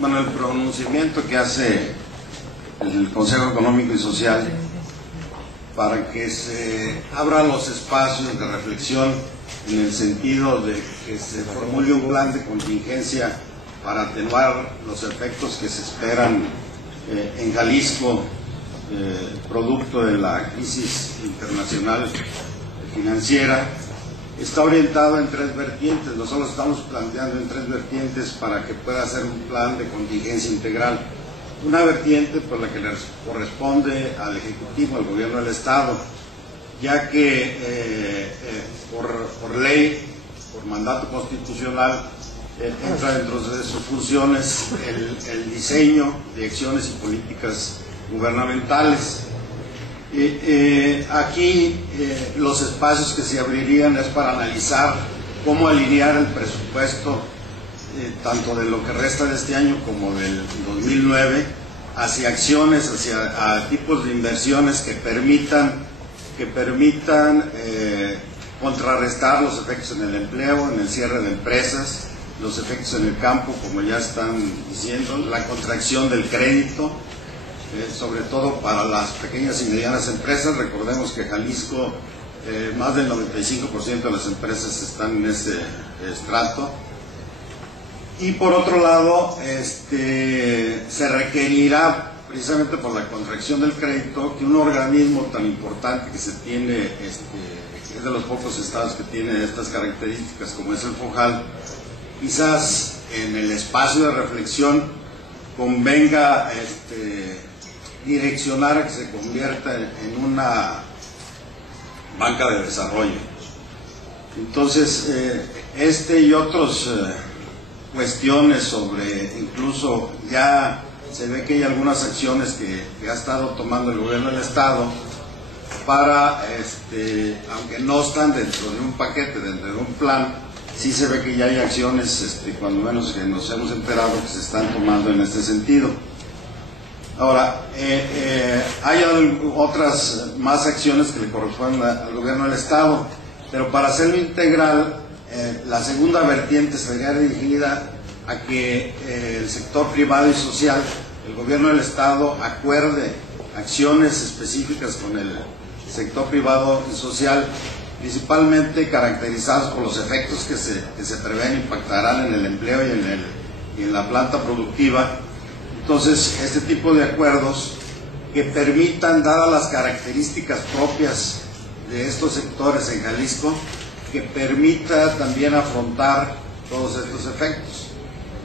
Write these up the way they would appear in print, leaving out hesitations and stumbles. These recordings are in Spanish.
Bueno, el pronunciamiento que hace el Consejo Económico y Social para que se abran los espacios de reflexión en el sentido de que se formule un plan de contingencia para atenuar los efectos que se esperan en Jalisco, producto de la crisis internacional financiera, está orientado en tres vertientes. Nosotros estamos planteando en tres vertientes para que pueda hacer un plan de contingencia integral. Una vertiente, pues, la que le corresponde al Ejecutivo, al Gobierno del Estado, ya que por ley, por mandato constitucional, entra dentro de sus funciones el diseño de acciones y políticas gubernamentales. Aquí los espacios que se abrirían es para analizar cómo alinear el presupuesto tanto de lo que resta de este año como del 2009 hacia acciones, hacia tipos de inversiones que permitan contrarrestar los efectos en el empleo, en el cierre de empresas, los efectos en el campo, como ya están diciendo, la contracción del crédito, sobre todo para las pequeñas y medianas empresas. Recordemos que Jalisco, más del 95% de las empresas están en ese estrato. Y por otro lado, se requerirá, precisamente por la contracción del crédito, que un organismo tan importante que se tiene, que es de los pocos estados que tiene estas características, como es el FOJAL, quizás en el espacio de reflexión convenga direccionar a que se convierta en una banca de desarrollo. Entonces, y otras cuestiones sobre, incluso ya se ve que hay algunas acciones que ha estado tomando el Gobierno del Estado para, aunque no están dentro de un paquete, dentro de un plan, sí se ve que ya hay acciones, cuando menos que nos hemos enterado, que se están tomando en este sentido. Ahora, hay otras más acciones que le corresponden al Gobierno del Estado, pero para hacerlo integral, la segunda vertiente sería dirigida a que el sector privado y social, el Gobierno del Estado, acuerde acciones específicas con el sector privado y social, principalmente caracterizados por los efectos que se prevén impactarán en el empleo y en la planta productiva. Entonces, este tipo de acuerdos que permitan, dadas las características propias de estos sectores en Jalisco, que permita también afrontar todos estos efectos.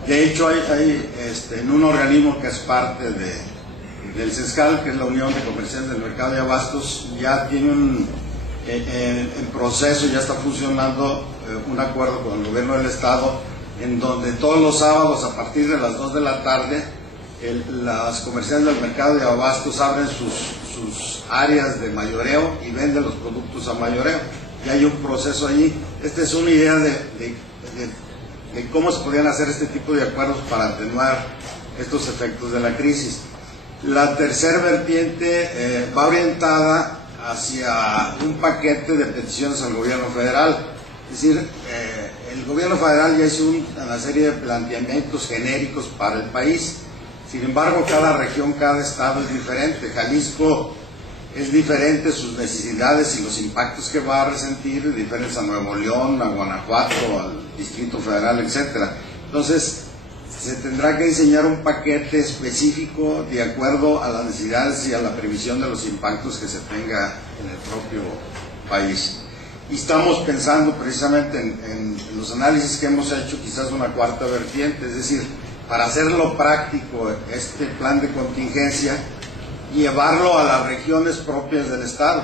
De hecho, hay en un organismo que es parte del CESCAL, que es la Unión de Comerciantes del Mercado de Abastos, ya tiene en proceso, ya está funcionando un acuerdo con el Gobierno del Estado, en donde todos los sábados a partir de las 2 de la tarde las comerciantes del Mercado de Abastos abren sus áreas de mayoreo y venden los productos a mayoreo. Ya hay un proceso allí. Esta es una idea de cómo se podrían hacer este tipo de acuerdos para atenuar estos efectos de la crisis. La tercera vertiente va orientada hacia un paquete de peticiones al gobierno federal. Es decir, el gobierno federal ya hizo una serie de planteamientos genéricos para el país. Sin embargo, cada región, cada estado es diferente. Jalisco es diferente, sus necesidades y los impactos que va a resentir, diferentes a Nuevo León, a Guanajuato, al Distrito Federal, etc. Entonces, se tendrá que diseñar un paquete específico de acuerdo a las necesidades y a la previsión de los impactos que se tenga en el propio país. Y estamos pensando precisamente en los análisis que hemos hecho, quizás una cuarta vertiente, es decir, para hacerlo práctico, este plan de contingencia, llevarlo a las regiones propias del Estado.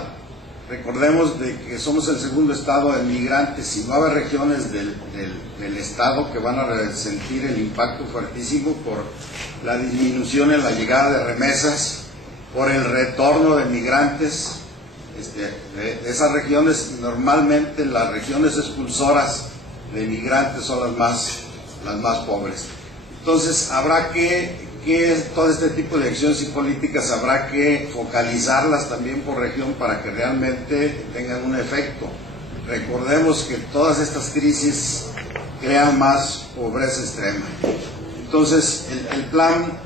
Recordemos de que somos el segundo Estado en migrantes y 9 regiones del Estado que van a resentir el impacto fuertísimo por la disminución en la llegada de remesas, por el retorno de migrantes. De esas regiones, normalmente las regiones expulsoras de migrantes son las más pobres. Entonces habrá que todo este tipo de acciones y políticas habrá que focalizarlas también por región para que realmente tengan un efecto. Recordemos que todas estas crisis crean más pobreza extrema. Entonces, el plan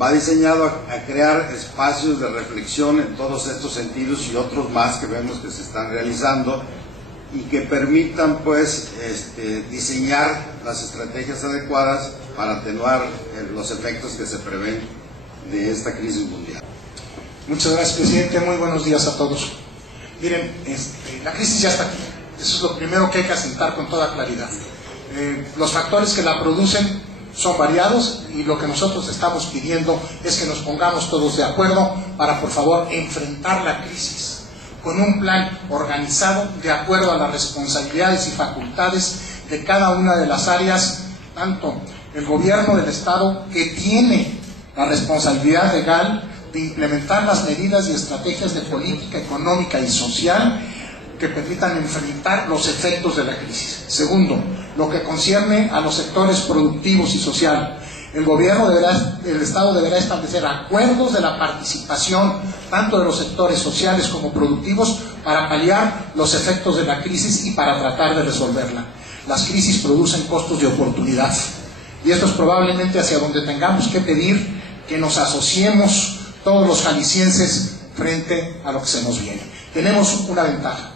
va diseñado a crear espacios de reflexión en todos estos sentidos y otros más que vemos que se están realizando, y que permitan pues diseñar las estrategias adecuadas para atenuar los efectos que se prevén de esta crisis mundial. Muchas gracias, presidente. Muy buenos días a todos. Miren, la crisis ya está aquí. Eso es lo primero que hay que asentar con toda claridad. Los factores que la producen son variados, y lo que nosotros estamos pidiendo es que nos pongamos todos de acuerdo para, por favor, enfrentar la crisis con un plan organizado de acuerdo a las responsabilidades y facultades de cada una de las áreas, tanto el gobierno del Estado, que tiene la responsabilidad legal de implementar las medidas y estrategias de política económica y social que permitan enfrentar los efectos de la crisis. Segundo, lo que concierne a los sectores productivos y social, el Estado deberá establecer acuerdos de la participación tanto de los sectores sociales como productivos para paliar los efectos de la crisis y para tratar de resolverla. Las crisis producen costos de oportunidad, y esto es probablemente hacia donde tengamos que pedir que nos asociemos todos los jaliscienses frente a lo que se nos viene. Tenemos una ventaja: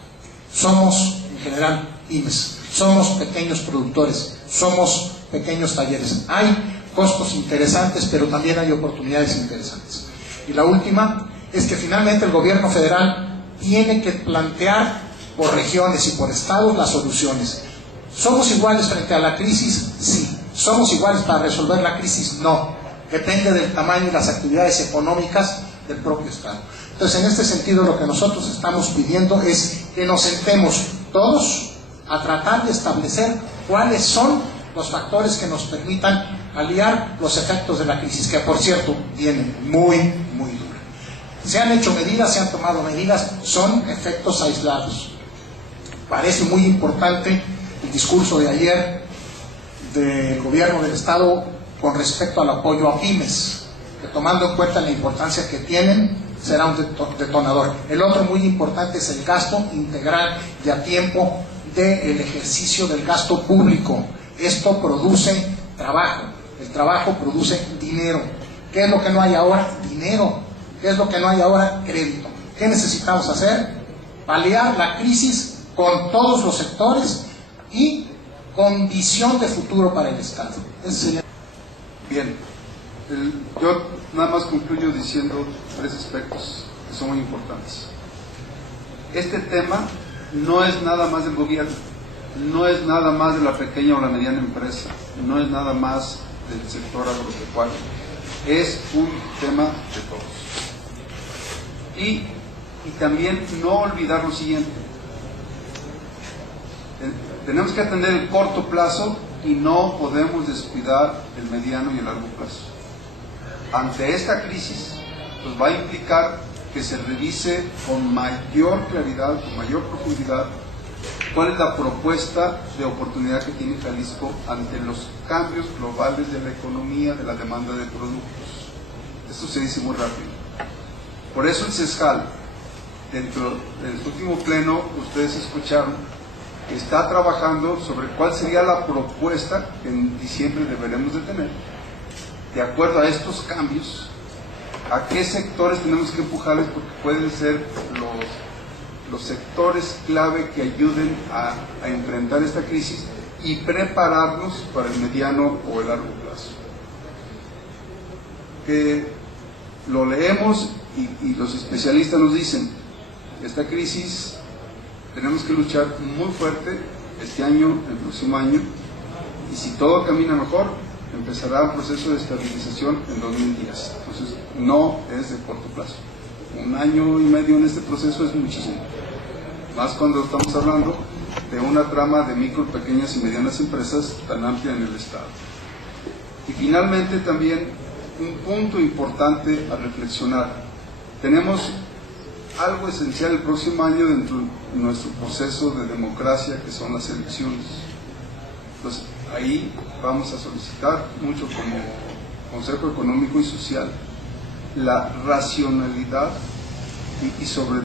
somos en general pymes, somos pequeños productores, somos pequeños talleres. Hay costos interesantes, pero también hay oportunidades interesantes. Y la última es que finalmente el gobierno federal tiene que plantear por regiones y por estados las soluciones. ¿Somos iguales frente a la crisis? Sí. ¿Somos iguales para resolver la crisis? No. Depende del tamaño y las actividades económicas del propio estado. Entonces, en este sentido, lo que nosotros estamos pidiendo es que nos sentemos todos a tratar de establecer cuáles son los factores que nos permitan paliar los efectos de la crisis, que por cierto vienen muy dura. Se han hecho medidas, se han tomado medidas, son efectos aislados. Parece muy importante el discurso de ayer del gobierno del Estado con respecto al apoyo a pymes, que tomando en cuenta la importancia que tienen, será un detonador. El otro muy importante es el gasto integral y a tiempo del ejercicio del gasto público. Esto produce trabajo, el trabajo produce dinero. ¿Qué es lo que no hay ahora? Dinero. ¿Qué es lo que no hay ahora? Crédito. ¿Qué necesitamos hacer? Paliar la crisis con todos los sectores y con visión de futuro para el Estado. Ese sería... Bien, yo nada más concluyo diciendo tres aspectos que son muy importantes. Este tema no es nada más del gobierno, no es nada más de la pequeña o la mediana empresa, no es nada más del sector agropecuario, es un tema de todos. Y también no olvidar lo siguiente: tenemos que atender el corto plazo y no podemos descuidar el mediano y el largo plazo. Ante esta crisis, pues va a implicar que se revise con mayor claridad, con mayor profundidad, cuál es la propuesta de oportunidad que tiene Jalisco ante los cambios globales de la economía, de la demanda de productos. Esto se dice muy rápido. Por eso el CESJAL, dentro del último pleno, ustedes escucharon, está trabajando sobre cuál sería la propuesta que en diciembre deberemos de tener, de acuerdo a estos cambios, a qué sectores tenemos que empujarles, porque pueden ser los sectores clave que ayuden a enfrentar esta crisis y prepararnos para el mediano o el largo plazo. Que lo leemos y los especialistas nos dicen: esta crisis tenemos que luchar muy fuerte este año, el próximo año, y si todo camina mejor, empezará un proceso de estabilización en 2010. Entonces, no es de corto plazo. Un año y medio en este proceso es muchísimo, más cuando estamos hablando de una trama de micro, pequeñas y medianas empresas tan amplia en el Estado. Y finalmente también un punto importante a reflexionar: tenemos algo esencial el próximo año dentro de nuestro proceso de democracia, que son las elecciones. Entonces, ahí vamos a solicitar mucho como Consejo Económico y Social la racionalidad y sobre